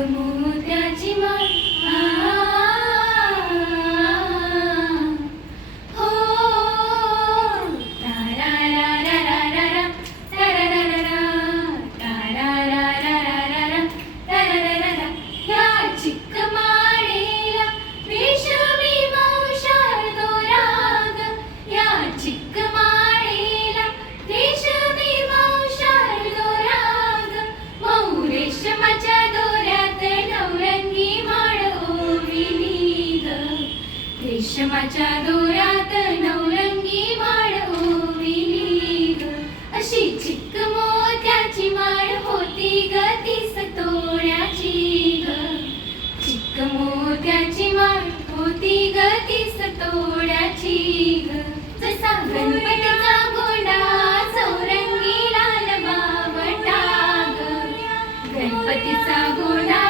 मोत्याची माळ हो तारारारारारा, तारारारारा, तारारारारारा, तारारारारा. या चिक्क माळेला रेशमी मौशार दोरा ग, या चिक्क माळेला रेशमी मौशार दोरा ग. मऊ रेशमाच्या दोऱ्यात नवरंगी माळ ओविली ग, रेशमाच्या दोऱ्यात नवरंगी माळ ओविली ग. अशी चिक्क मोत्याची माळ होती ग 30 तोळ्याची ग, चिक्क मोत्याची माळ होती ग 30 तोळ्याची ग. जसा गणपतीचा गोंडा चौरंगी लाल बावटा ग, गणपतीचा गोंडा